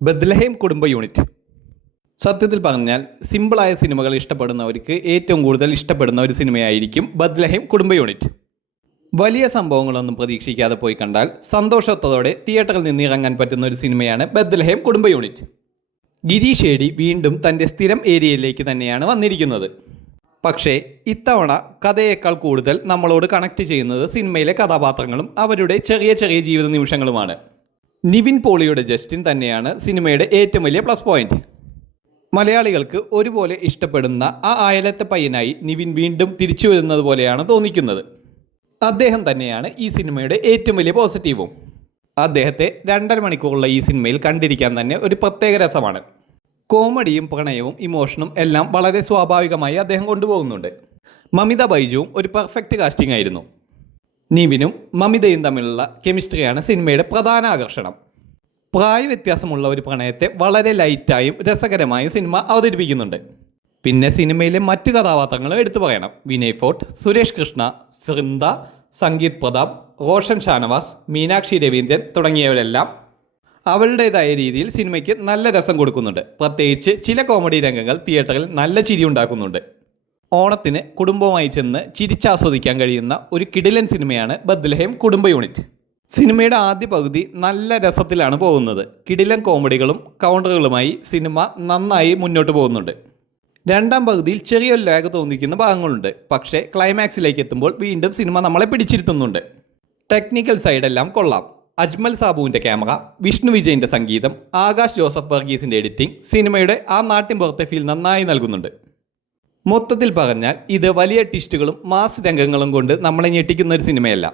Bethlehem കുടുംബ unit. സത്യത്തിൽ പറഞ്ഞാൽ സിമ്പിളായ സിനിമകൾ ഇഷ്ടപ്പെടുന്നവർക്ക് ഏറ്റവും കൂടുതൽ ഇഷ്ടപ്പെടുന്ന ഒരു സിനിമയായിരിക്കും ബത്ലഹേം കുടുംബ യൂണിറ്റ്. വലിയ സംഭവങ്ങളൊന്നും പ്രതീക്ഷിക്കാതെ പോയി കണ്ടാൽ സന്തോഷത്തോടെ തിയേറ്ററിൽ നിന്ന് ഇറങ്ങാൻ പറ്റുന്ന ഒരു സിനിമയാണ് ബത്ലഹേം കുടുംബ യൂണിറ്റ്. ഗിരീഷ് ഏടി വീണ്ടും തൻ്റെ സ്ഥിരം ഏരിയയിലേക്ക് തന്നെയാണ് വന്നിരിക്കുന്നത്. പക്ഷേ ഇത്തവണ കഥയേക്കാൾ കൂടുതൽ നമ്മളോട് കണക്ട് ചെയ്യുന്നത് സിനിമയിലെ കഥാപാത്രങ്ങളും അവരുടെ ചെറിയ ചെറിയ ജീവിത നിമിഷങ്ങളുമാണ്. നിവിൻ പോളിയുടെ ജസ്റ്റിൻ തന്നെയാണ് സിനിമയുടെ ഏറ്റവും വലിയ പ്ലസ് പോയിന്റ്. മലയാളികൾക്ക് ഒരുപോലെ ഇഷ്ടപ്പെടുന്ന ആ അയലത്തെ പയ്യനായി നിവിൻ വീണ്ടും തിരിച്ചു വരുന്നത് പോലെയാണ് തോന്നിക്കുന്നത്. അദ്ദേഹം തന്നെയാണ് ഈ സിനിമയുടെ ഏറ്റവും വലിയ പോസിറ്റീവും. അദ്ദേഹത്തെ 2.5 മണിക്കൂറുള്ള ഈ സിനിമയിൽ കണ്ടിരിക്കാൻ തന്നെ ഒരു പ്രത്യേക രസമാണ്. കോമഡിയും പ്രണയവും ഇമോഷനും എല്ലാം വളരെ സ്വാഭാവികമായി അദ്ദേഹം കൊണ്ടുപോകുന്നുണ്ട്. മമിത ബൈജുവും ഒരു പെർഫെക്റ്റ് കാസ്റ്റിംഗ് ആയിരുന്നു. നിവിനും മമിതയും തമ്മിലുള്ള കെമിസ്ട്രിയാണ് സിനിമയുടെ പ്രധാന ആകർഷണം. പ്രായ വ്യത്യാസമുള്ള ഒരു പ്രണയത്തെ വളരെ ലൈറ്റായും രസകരമായും സിനിമ അവതരിപ്പിക്കുന്നുണ്ട്. പിന്നെ സിനിമയിലെ മറ്റു കഥാപാത്രങ്ങളും എടുത്തു പറയണം. വിനയ് ഫോർട്ട്, സുരേഷ് കൃഷ്ണ, സൃന്ദ, സംഗീത് പ്രതാപ്, റോഷൻ ഷാനവാസ്, മീനാക്ഷി രവീന്ദ്രൻ തുടങ്ങിയവരെല്ലാം അവരുടേതായ രീതിയിൽ സിനിമയ്ക്ക് നല്ല രസം കൊടുക്കുന്നുണ്ട്. പ്രത്യേകിച്ച് ചില കോമഡി രംഗങ്ങൾ തിയേറ്ററിൽ നല്ല ചിരി ഉണ്ടാക്കുന്നുണ്ട്. ഓണത്തിന് കുടുംബവുമായി ചെന്ന് ചിരിച്ചാസ്വദിക്കാൻ കഴിയുന്ന ഒരു കിടിലൻ സിനിമയാണ് ബത്ലഹേം കുടുംബ യൂണിറ്റ്. സിനിമയുടെ ആദ്യ പകുതി നല്ല രസത്തിലാണ് പോകുന്നത്. കിടിലൻ കോമഡികളും കൗണ്ടറുകളുമായി സിനിമ നന്നായി മുന്നോട്ട് പോകുന്നുണ്ട്. രണ്ടാം പകുതിയിൽ ചെറിയൊരു ലാഗ് തോന്നിക്കുന്ന ഭാഗങ്ങളുണ്ട്. പക്ഷേ ക്ലൈമാക്സിലേക്ക് എത്തുമ്പോൾ വീണ്ടും സിനിമ നമ്മളെ പിടിച്ചിരുത്തുന്നുണ്ട്. ടെക്നിക്കൽ സൈഡെല്ലാം കൊള്ളാം. അജ്മൽ സാബുവിൻ്റെ ക്യാമറ, വിഷ്ണു വിജയൻ്റെ സംഗീതം, ആകാശ് ജോസഫ് വർഗീസിൻ്റെ എഡിറ്റിംഗ് സിനിമയുടെ ആ നാട്ടിൻ പുറത്തെ ഫീൽ നന്നായി നൽകുന്നുണ്ട്. മൊത്തത്തിൽ പറഞ്ഞാൽ ഇത് വലിയ ട്വിസ്റ്റുകളും മാസ് രംഗങ്ങളും കൊണ്ട് നമ്മളെ ഞെട്ടിക്കുന്ന ഒരു സിനിമയല്ല.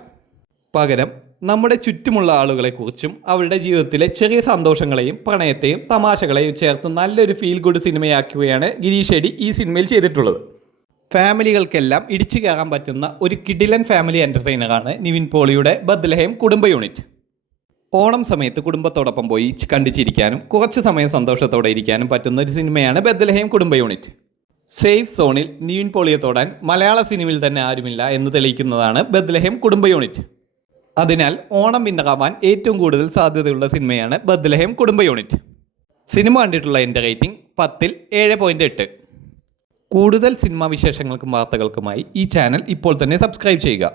പകരം നമ്മുടെ ചുറ്റുമുള്ള ആളുകളെക്കുറിച്ചും അവരുടെ ജീവിതത്തിലെ ചെറിയ സന്തോഷങ്ങളെയും പ്രണയത്തെയും തമാശകളെയും ചേർത്ത് നല്ലൊരു ഫീൽ ഗുഡ് സിനിമയാക്കുകയാണ് ഗിരീഷ് ഏടി ഈ സിനിമയിൽ ചെയ്തിട്ടുള്ളത്. ഫാമിലികൾക്കെല്ലാം ഇടിച്ചു കയറാൻ പറ്റുന്ന ഒരു കിടിലൻ ഫാമിലി എൻ്റർടൈനറാണ് നിവിൻ പോളിയുടെ ബത്ലഹേം കുടുംബ യൂണിറ്റ്. ഓണം സമയത്ത് കുടുംബത്തോടൊപ്പം പോയി കണ്ടിച്ചിരിക്കാനും കുറച്ച് സമയം സന്തോഷത്തോടെ ഇരിക്കാനും പറ്റുന്ന ഒരു സിനിമയാണ് ബത്ലഹേം കുടുംബ യൂണിറ്റ്. സേഫ് സോണിൽ നിവിൻ പോളിയെ തൊടാൻ മലയാള സിനിമയിൽ തന്നെ ആരുമില്ല എന്ന് തെളിയിക്കുന്നതാണ് ബത്ലഹേം കുടുംബ യൂണിറ്റ്. അതിനാൽ ഓണം വിന്നറാവാൻ ഏറ്റവും കൂടുതൽ സാധ്യതയുള്ള സിനിമയാണ് ബത്ലഹേം കുടുംബ യൂണിറ്റ്. സിനിമ കണ്ടിട്ടുള്ള എൻ്റെ റേറ്റിംഗ് 10ൽ 7.8. കൂടുതൽ സിനിമാ വിശേഷങ്ങൾക്കും വാർത്തകൾക്കുമായി ഈ ചാനൽ ഇപ്പോൾ തന്നെ സബ്സ്ക്രൈബ് ചെയ്യുക.